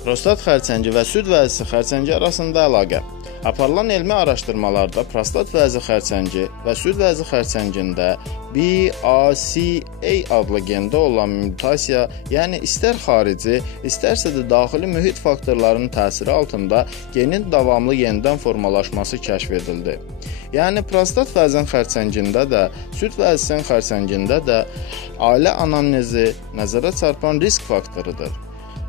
Prostat xərçəngi və süd vəzisi xərçəngi arasında əlaqə. Aparılan elmi araşdırmalarda prostat vəzi xərçəngi və süd vəzi xərçəngində BRCA adlı gende olan mutasiya, yəni istər xarici, istərsə də daxili mühit faktorlarının təsiri altında genin davamlı yenidən formalaşması kəşf edildi. Yəni prostat vəzinin xərçəngində də, süd vəzisinin xərçəngində də ailə anamnezi nəzərə çarpan risk faktorudur.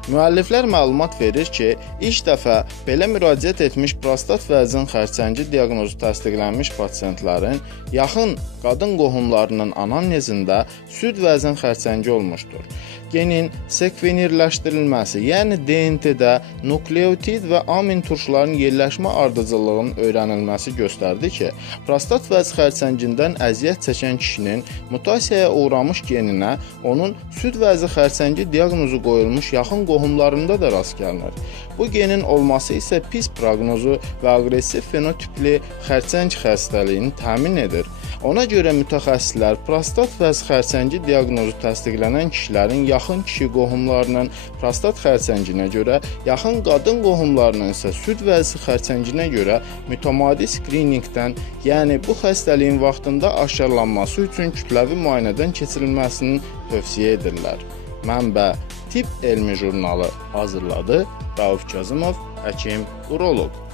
Müəlliflər məlumat verir ki, ilk dəfə belə müraciət etmiş prostat vəzinin xərçəngi diaqnozu təsdiqlənmiş pasientlərin yaxın qadın qohumlarının anamnezində süd vəzinin xərçəngi olmuşdur. Genin sekvenirləşdirilməsi, yəni DNT-də nukleotid və amin turşuların yerləşmə ardıcıllığının öyrənilməsi göstərdi ki, prostat vəzi xərçəngindən əziyyət çəkən kişinin mutasiyaya uğramış geninə onun süd vəzi xərçəngi diaqnozu qoyulmuş yaxın qohumlarında da rast gəlinir. Bu genin olması isə pis proqnozu və aqressiv fenotipli xərçəng xəstəliyini təmin edir. Ona görə mütəxəssislər prostat vəzi xərçəngi diaqnozu təsdiqlənən kişilərin yaxın kişi qohumlarının prostat xərçənginə görə, yaxın qadın qohumlarının isə süd vəzi xərçənginə görə mütəmadi skrininqdən, yəni bu xəstəliyin vaxtında aşkarlanması üçün kütləvi müayinədən keçirilməsini tövsiyə edirlər. Mənbə Tibb elmi jurnalı hazırladı. Rauf Kazımov, həkim, uroloq.